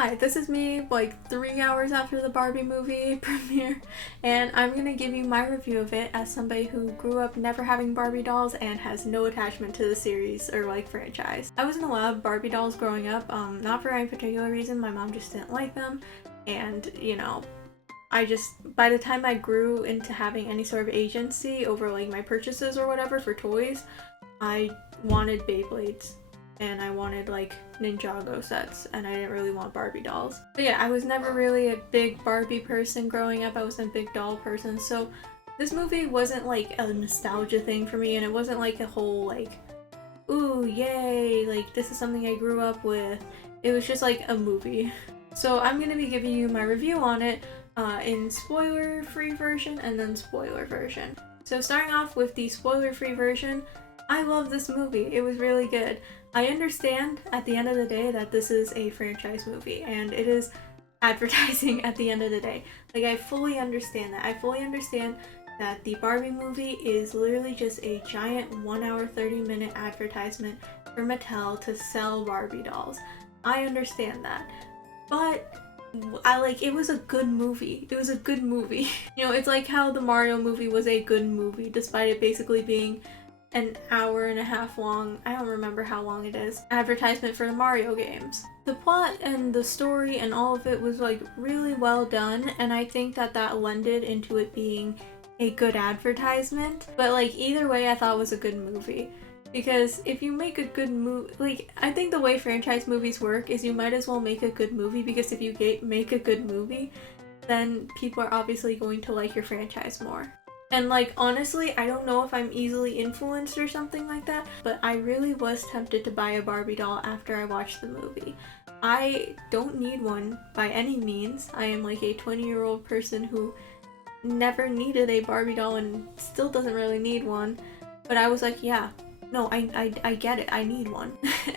Hi, this is me like 3 hours after the Barbie movie premiere, and I'm gonna give you my review of it as somebody who grew up never having Barbie dolls and has no attachment to the series or like franchise. I wasn't allowed Barbie dolls growing up, not for any particular reason. My mom just didn't like them, and by the time I grew into having any sort of agency over like my purchases or whatever for toys, I wanted Beyblades and I wanted like Ninjago sets, and I didn't really want Barbie dolls. But yeah, I was never really a big Barbie person growing up. I wasn't a big doll person, so this movie wasn't like a nostalgia thing for me, and it wasn't like a whole like, ooh, yay, like this is something I grew up with. It was just like a movie. So I'm gonna be giving you my review on it in spoiler-free version and then spoiler version. So starting off with the spoiler-free version, I love this movie. It was really good. I understand at the end of the day that this is a franchise movie and it is advertising at the end of the day. Like, I fully understand that. I fully understand that the Barbie movie is literally just a giant 1 hour 30-minute advertisement for Mattel to sell Barbie dolls. I understand that. But it was a good movie. It was a good movie. You know, it's like how the Mario movie was a good movie despite it basically being an hour and a half long, I don't remember how long it is, advertisement for the Mario games. The plot and the story and all of it was like really well done, and I think that lended into it being a good advertisement. But like either way, I thought it was a good movie. Because if you make a good movie, like, I think the way franchise movies work is you might as well make a good movie, because if you make a good movie, then people are obviously going to like your franchise more. And like, honestly, I don't know if I'm easily influenced or something like that, but I really was tempted to buy a Barbie doll after I watched the movie. I don't need one by any means. I am like a 20-year-old person who never needed a Barbie doll and still doesn't really need one. But I was like, yeah, no, I get it. I need one.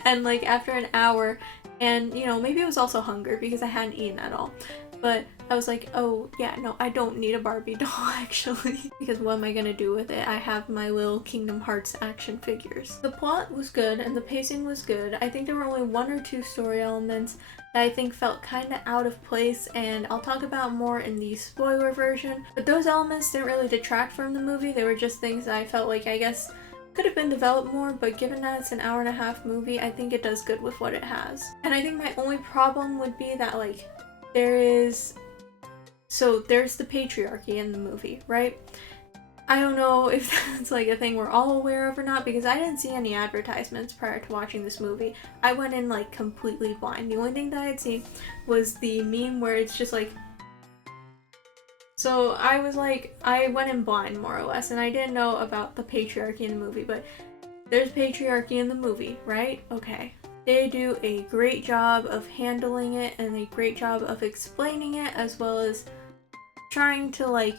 And like after an hour, and you know, maybe it was also hunger because I hadn't eaten at all. But I was like, oh yeah, no, I don't need a Barbie doll actually. Because what am I gonna do with it? I have my little Kingdom Hearts action figures. The plot was good and the pacing was good. I think there were only one or two story elements that I think felt kind of out of place, and I'll talk about more in the spoiler version. But those elements didn't really detract from the movie. They were just things that I felt like, I guess, could have been developed more, but given that it's an hour and a half movie, I think it does good with what it has. And I think my only problem would be that like, there's the patriarchy in the movie, right? I don't know if that's like a thing we're all aware of or not, because I didn't see any advertisements prior to watching this movie. I went in like completely blind. The only thing that I'd seen was the meme where it's just like, so I went in blind more or less, and I didn't know about the patriarchy in the movie, but there's patriarchy in the movie, right? Okay. They do a great job of handling it and a great job of explaining it, as well as trying to like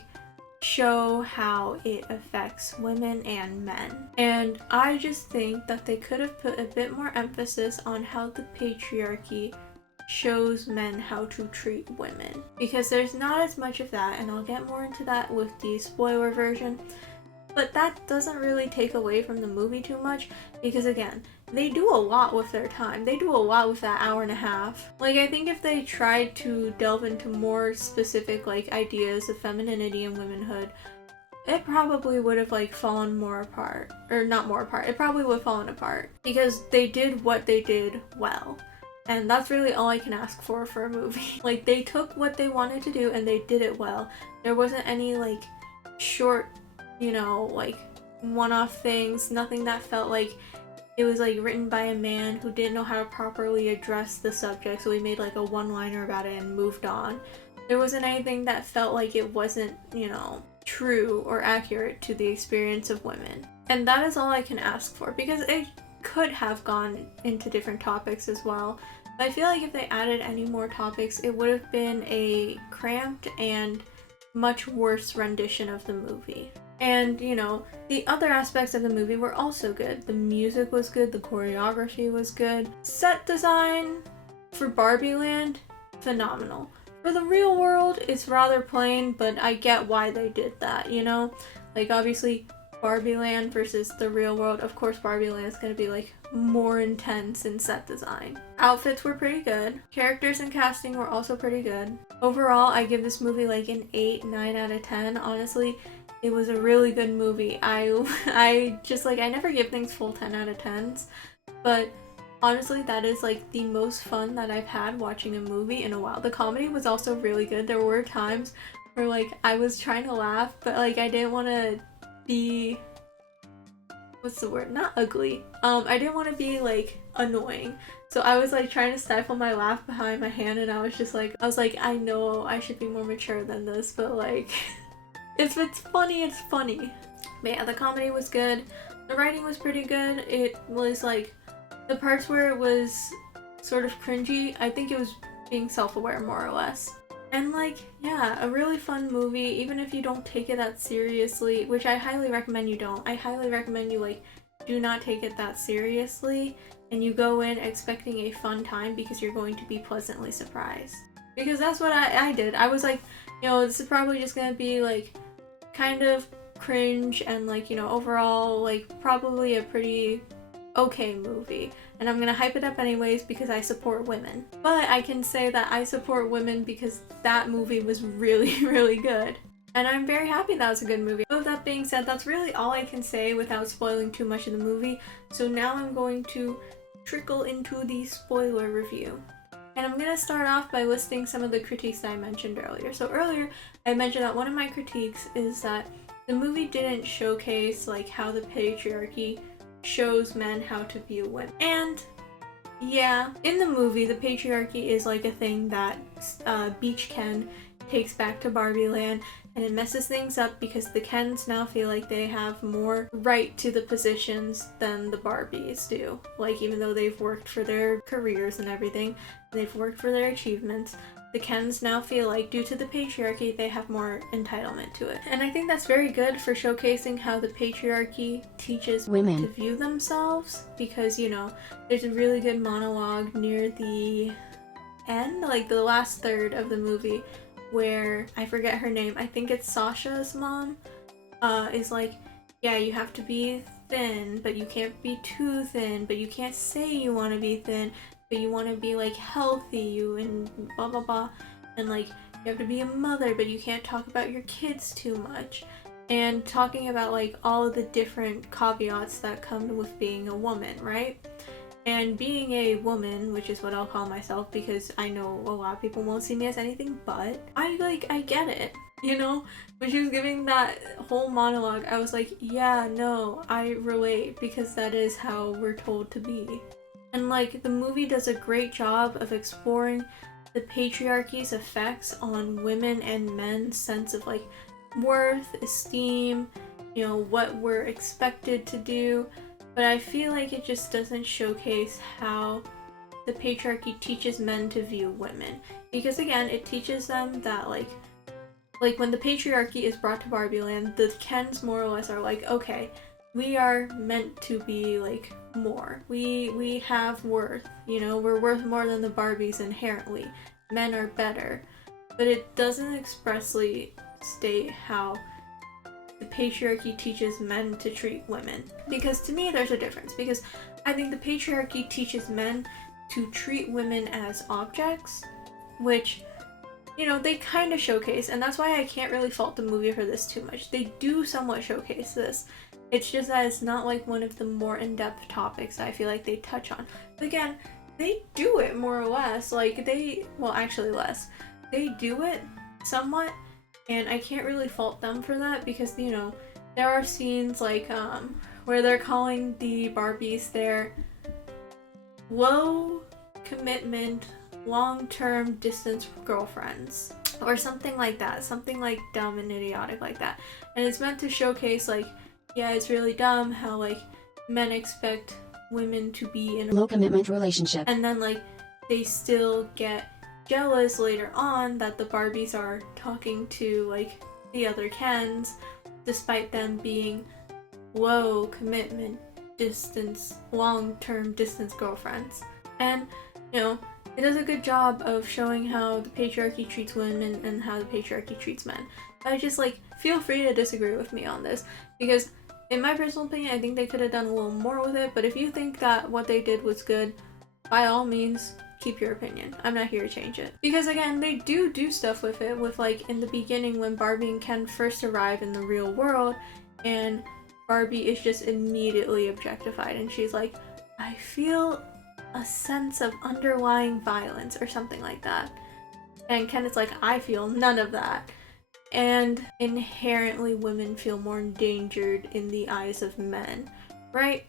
show how it affects women and men. And I just think that they could have put a bit more emphasis on how the patriarchy shows men how to treat women, because there's not as much of that, and I'll get more into that with the spoiler version. But that doesn't really take away from the movie too much, because again, they do a lot with their time. They do a lot with that hour and a half. Like, I think if they tried to delve into more specific like ideas of femininity and womanhood, it probably would have like fallen more apart. Or not more apart, it probably would have fallen apart. Because they did what they did well. And that's really all I can ask for a movie. Like, they took what they wanted to do and they did it well. There wasn't any like short, you know, like one-off things, nothing that felt like it was like written by a man who didn't know how to properly address the subject, so he made like a one-liner about it and moved on. There wasn't anything that felt like it wasn't, you know, true or accurate to the experience of women. And that is all I can ask for, because it could have gone into different topics as well. But I feel like if they added any more topics, it would have been a cramped and much worse rendition of the movie. And, you know, the other aspects of the movie were also good. The music was good, the choreography was good. Set design for Barbie Land, phenomenal. For the real world, it's rather plain, but I get why they did that, you know? Like, obviously, Barbie Land versus the real world. Of course, Barbie Land is going to be like more intense in set design. Outfits were pretty good. Characters and casting were also pretty good. Overall, I give this movie like an 8, 9 out of 10. Honestly, it was a really good movie. I just like, I never give things full 10 out of 10s, but honestly, that is like the most fun that I've had watching a movie in a while. The comedy was also really good. There were times where like I was trying to laugh, but like I didn't want to be, what's the word? Not ugly. I didn't want to be like annoying. So I was like trying to stifle my laugh behind my hand, and I was like, I know I should be more mature than this, but like, if it's funny, it's funny. But yeah, the comedy was good. The writing was pretty good. It was like, the parts where it was sort of cringy, I think it was being self-aware more or less. And like, yeah, a really fun movie, even if you don't take it that seriously, which I highly recommend you don't. I highly recommend you like, do not take it that seriously, and you go in expecting a fun time because you're going to be pleasantly surprised. Because that's what I did. I was like, you know, this is probably just gonna be like, kind of cringe and like, you know, overall like probably a pretty okay movie, and I'm gonna hype it up anyways because I support women. But I can say that I support women because that movie was really, really good. And I'm very happy that was a good movie. With that being said, that's really all I can say without spoiling too much of the movie. So now I'm going to trickle into the spoiler review. And I'm gonna start off by listing some of the critiques that I mentioned earlier. So earlier, I mentioned that one of my critiques is that the movie didn't showcase like how the patriarchy shows men how to view women. And yeah, in the movie, the patriarchy is like a thing that Beach Ken takes back to Barbie Land, and it messes things up because the Kens now feel like they have more right to the positions than the Barbies do. Like, even though they've worked for their careers and everything, they've worked for their achievements, the Kens now feel like, due to the patriarchy, they have more entitlement to it. And I think that's very good for showcasing how the patriarchy teaches women to view themselves, because, you know, there's a really good monologue near the end, like the last third of the movie, where, I forget her name, I think it's Sasha's mom, is like, yeah, you have to be thin, but you can't be too thin, but you can't say you want to be thin, but you want to be like healthy, and blah blah blah, and like you have to be a mother, but you can't talk about your kids too much, and talking about like all of the different caveats that come with being a woman, right? And being a woman, which is what I'll call myself because I know a lot of people won't see me as anything but, I get it, you know? When she was giving that whole monologue, I was like, yeah, no, I relate, because that is how we're told to be. And like, the movie does a great job of exploring the patriarchy's effects on women and men's sense of like worth, esteem, you know, what we're expected to do. But I feel like it just doesn't showcase how the patriarchy teaches men to view women. Because again, it teaches them that like when the patriarchy is brought to Barbie Land, the Kens more or less are like, okay, we are meant to be like more. We have worth, you know, we're worth more than the Barbies inherently. Men are better. But it doesn't expressly state how the patriarchy teaches men to treat women. Because to me, there's a difference. Because I think the patriarchy teaches men to treat women as objects, which, you know, they kind of showcase, and that's why I can't really fault the movie for this too much. They do somewhat showcase this. It's just that it's not like one of the more in-depth topics that I feel like they touch on. But again, they do it more or less. Like, well, actually less. They do it somewhat, and I can't really fault them for that because, you know, there are scenes like where they're calling the Barbies their low commitment, long-term distance girlfriends, or something like that, something like dumb and idiotic like that. And it's meant to showcase like, yeah, it's really dumb how like men expect women to be in a low commitment relationship, and then like they still get jealous later on that the Barbies are talking to like the other Kens, despite them being low commitment distance, long-term distance girlfriends. And, you know, it does a good job of showing how the patriarchy treats women and how the patriarchy treats men. But I just like, feel free to disagree with me on this, because In my personal opinion, I think they could have done a little more with it, but if you think that what they did was good, by all means, keep your opinion. I'm not here to change it. Because again, they do stuff with it, with like in the beginning when Barbie and Ken first arrive in the real world, and Barbie is just immediately objectified, and she's like, I feel a sense of underlying violence or something like that. And Ken is like, I feel none of that. And inherently women feel more endangered in the eyes of men, right?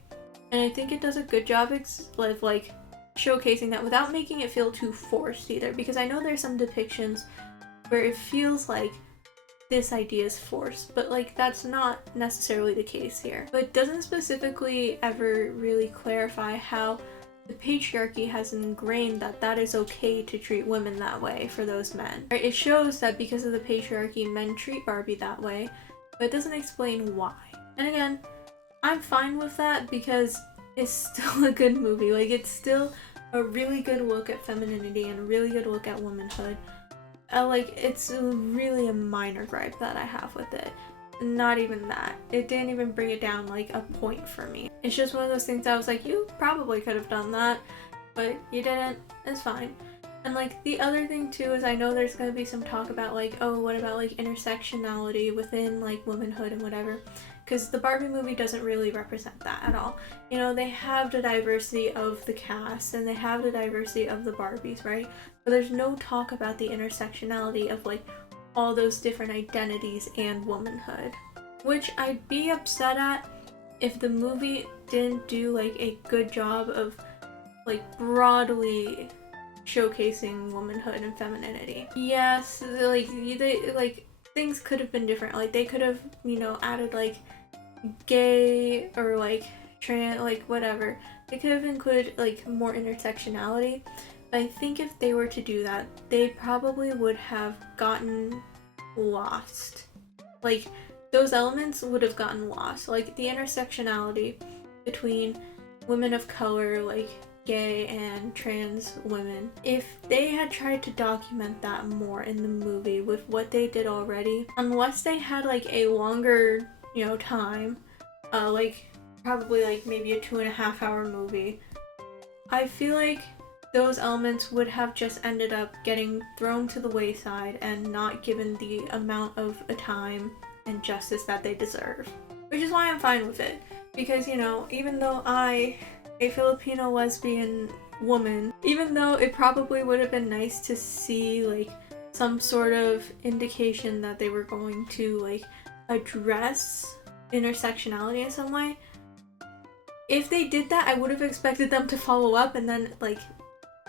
And I think it does a good job of like showcasing that without making it feel too forced either, because I know there's some depictions where it feels like this idea is forced, but like that's not necessarily the case here. But it doesn't specifically ever really clarify how the patriarchy has ingrained that that is okay to treat women that way for those men. It shows that because of the patriarchy, men treat Barbie that way, but it doesn't explain why. And again, I'm fine with that because it's still a good movie. Like, it's still a really good look at femininity and a really good look at womanhood. Like, it's really a minor gripe that I have with it. Not even that. It didn't even bring it down like a point for me. It's just one of those things I was like, you probably could have done that, but you didn't. It's fine. And like the other thing too is I know there's gonna be some talk about like, oh, what about like intersectionality within like womanhood and whatever, because the Barbie movie doesn't really represent that at all. You know, they have the diversity of the cast and they have the diversity of the Barbies, right? But there's no talk about the intersectionality of like all those different identities and womanhood, which I'd be upset at if the movie didn't do like a good job of like broadly showcasing womanhood and femininity. Yes, like things could have been different. Like they could have, you know, added like gay or like trans, like whatever. They could have included like more intersectionality. I think if they were to do that, they probably would have gotten lost. Like, those elements would have gotten lost. Like, the intersectionality between women of color, like gay and trans women. If they had tried to document that more in the movie with what they did already, unless they had like a longer, you know, time, like probably like maybe a 2.5 hour movie, I feel like those elements would have just ended up getting thrown to the wayside and not given the amount of time and justice that they deserve. Which is why I'm fine with it. Because, you know, even though a Filipino lesbian woman, even though it probably would have been nice to see, like, some sort of indication that they were going to, like, address intersectionality in some way, if they did that, I would have expected them to follow up and then, like,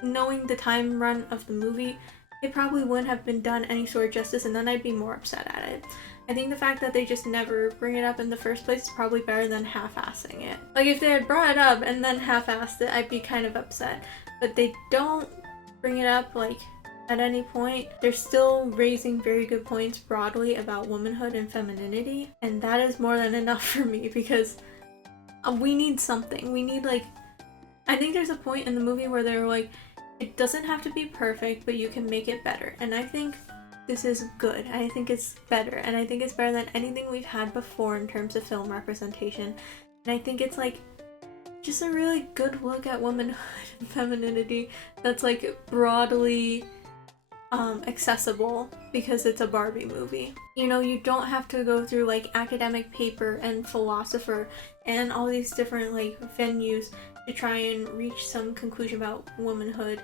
knowing the time run of the movie, it probably wouldn't have been done any sort of justice, and then I'd be more upset at it. I think the fact that they just never bring it up in the first place is probably better than half-assing it. Like, if they had brought it up and then half-assed it, I'd be kind of upset. But they don't bring it up, like, at any point. They're still raising very good points broadly about womanhood and femininity, and that is more than enough for me, because we need something. We need, like, I think there's a point in the movie where they're like, it doesn't have to be perfect, but you can make it better. And I think this is good. I think it's better. And I think it's better than anything we've had before in terms of film representation. And I think it's like just a really good look at womanhood and femininity that's like broadly accessible because it's a Barbie movie. You know, you don't have to go through like academic paper and philosopher and all these different like venues to try and reach some conclusion about womanhood.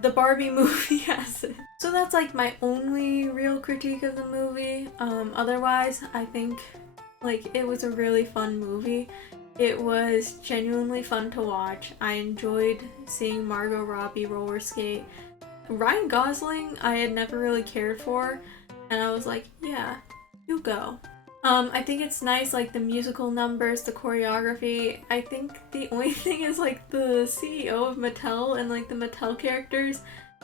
The Barbie movie has it. So that's like my only real critique of the movie. Otherwise, I think like it was a really fun movie. It was genuinely fun to watch. I enjoyed seeing Margot Robbie roller skate. Ryan Gosling, I had never really cared for, and I was like, yeah, you go. I think it's nice, like, the musical numbers, the choreography. I think the only thing is, like, the CEO of Mattel and, like, the Mattel characters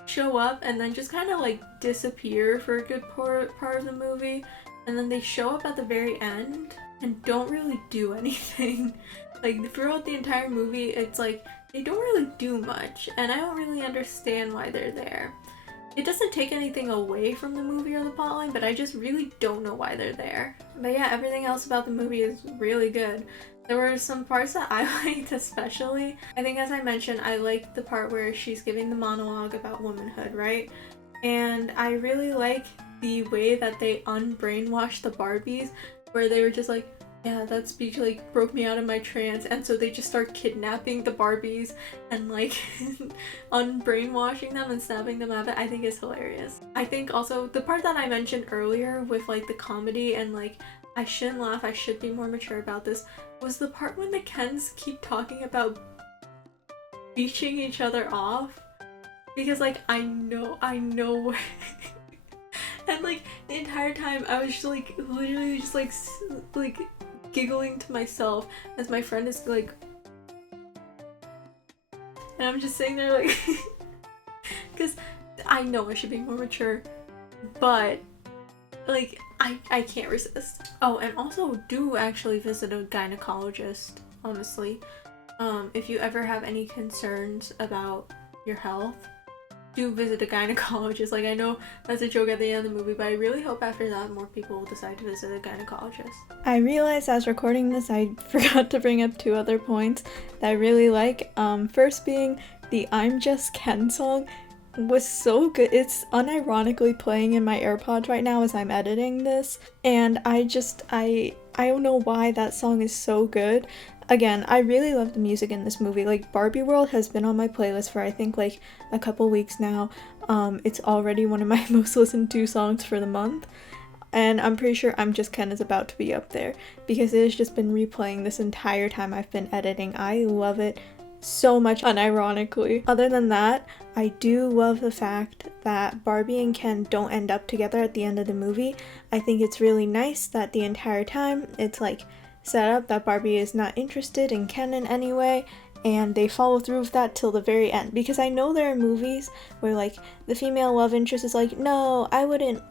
show up and then just kind of, like, disappear for a good part of the movie. And then they show up at the very end and don't really do anything. Like, throughout the entire movie, it's like, they don't really do much, and I don't really understand why they're there. it doesn't take anything away from the movie or the plotline, but I just really don't know why they're there. But yeah, everything else about the movie is really good. There were some parts that I liked especially. I think, as I mentioned, I liked the part where she's giving the monologue about womanhood, right? And I really like the way that they unbrainwashed the Barbies, where they were just like, yeah, that speech like broke me out of my trance, and so they just start kidnapping the Barbies and like unbrainwashing them and snapping them out of it. I think is hilarious. I think also the part that I mentioned earlier with like the comedy and like I shouldn't laugh, I should be more mature about this, was the part when the Kens keep talking about beaching each other off. Because like I know and like the entire time I was just like literally just like giggling to myself as my friend is like, and I'm just sitting there like because I know I should be more mature, but like I can't resist. Oh, and also do actually visit a gynecologist, honestly. If you ever have any concerns about your health, do visit a gynecologist. Like, I know that's a joke at the end of the movie, but I really hope after that more people will decide to visit a gynecologist. I realized as recording this I forgot to bring up 2 other points that I really like. First being the I'm Just Ken song was so good. It's unironically playing in my AirPods right now as I'm editing this, and I don't know why that song is so good. Again, I really love the music in this movie. Like, Barbie World has been on my playlist for I think like a couple weeks now. It's already one of my most listened to songs for the month, and I'm pretty sure I'm Just Ken is about to be up there because it has just been replaying this entire time I've been editing. I love it so much, unironically. Other than that, I do love the fact that Barbie and Ken don't end up together at the end of the movie. I think it's really nice that the entire time it's like set up that Barbie is not interested in Ken in any way, and they follow through with that till the very end. Because I know there are movies where like the female love interest is like, no, I wouldn't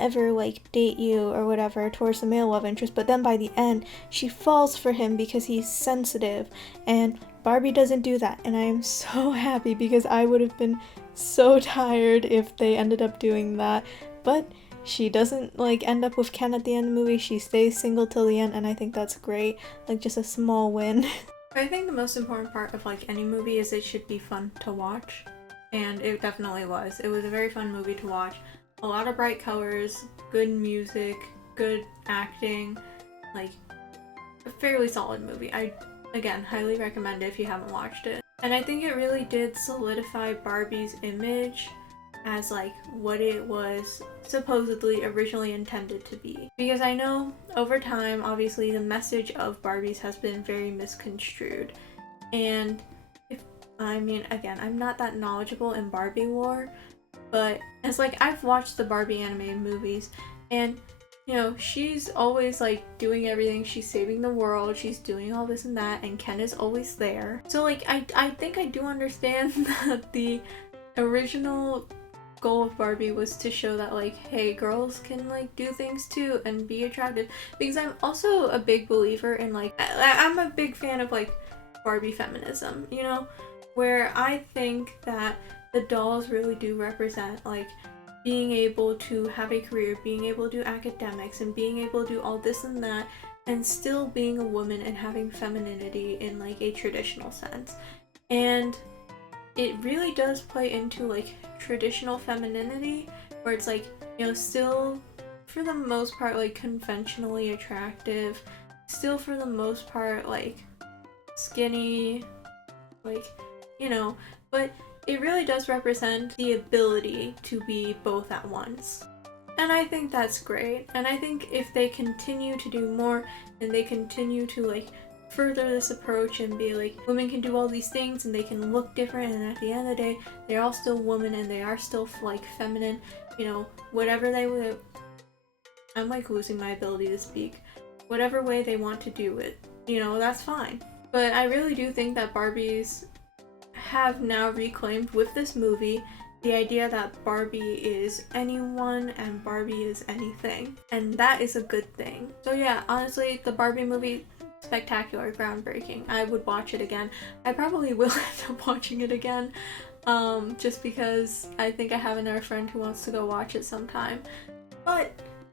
ever like date you or whatever towards the male love interest, but then by the end she falls for him because he's sensitive, and Barbie doesn't do that, and I am so happy because I would have been so tired if they ended up doing that. But she doesn't like end up with Ken at the end of the movie. She stays single till the end, and I think that's great. Like, just a small win. I think the most important part of like any movie is it should be fun to watch, and it definitely was. It was a very fun movie to watch. A lot of bright colors, good music, good acting, like a fairly solid movie. I, again, highly recommend it if you haven't watched it. And I think it really did solidify Barbie's image as like what it was supposedly originally intended to be. Because I know over time, obviously, the message of Barbies has been very misconstrued. And again, I'm not that knowledgeable in Barbie lore, but it's like I've watched the Barbie animated movies, and you know, she's always like doing everything. She's saving the world, she's doing all this and that, and Ken is always there. So like I think I do understand that the original goal of Barbie was to show that like, hey, girls can like do things too and be attractive. Because I'm also a big believer in like, I'm a big fan of like Barbie feminism, you know, where I think that the dolls really do represent like being able to have a career, being able to do academics, and being able to do all this and that, and still being a woman and having femininity in like a traditional sense. And it really does play into like traditional femininity, where it's like, you know, still for the most part like conventionally attractive, still for the most part like skinny, like, you know, but it really does represent the ability to be both at once. And I think that's great. And I think if they continue to do more and they continue to like further this approach and be like, women can do all these things and they can look different, and at the end of the day they're all still women and they are still like feminine, you know, whatever they would, I'm like losing my ability to speak, whatever way they want to do it, you know, that's fine. But I really do think that Barbies have now reclaimed with this movie the idea that Barbie is anyone and Barbie is anything, and that is a good thing. So yeah, honestly, the Barbie movie, spectacular, groundbreaking. I would watch it again. I probably will end up watching it again. just because I think I have another friend who wants to go watch it sometime. But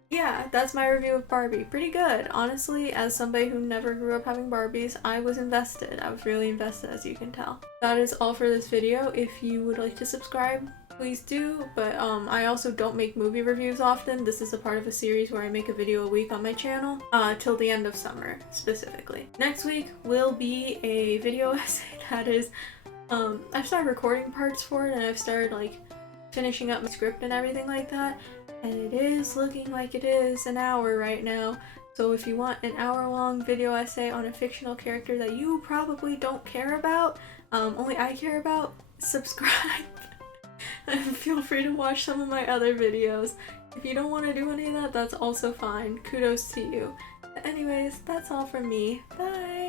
yeah, that's my review of Barbie. Pretty good. Honestly, as somebody who never grew up having Barbies, I was invested. I was really invested, as you can tell. That is all for this video. If you would like to subscribe, please do. But I also don't make movie reviews often. This is a part of a series where I make a video a week on my channel, till the end of summer, specifically. Next week will be a video essay that is, I've started recording parts for it, and I've started, like, finishing up my script and everything like that. And it is looking like it is an hour right now. So if you want an hour-long video essay on a fictional character that you probably don't care about, only I care about, subscribe. And feel free to watch some of my other videos. If you don't want to do any of that, that's also fine. Kudos to you. But anyways, that's all from me. Bye!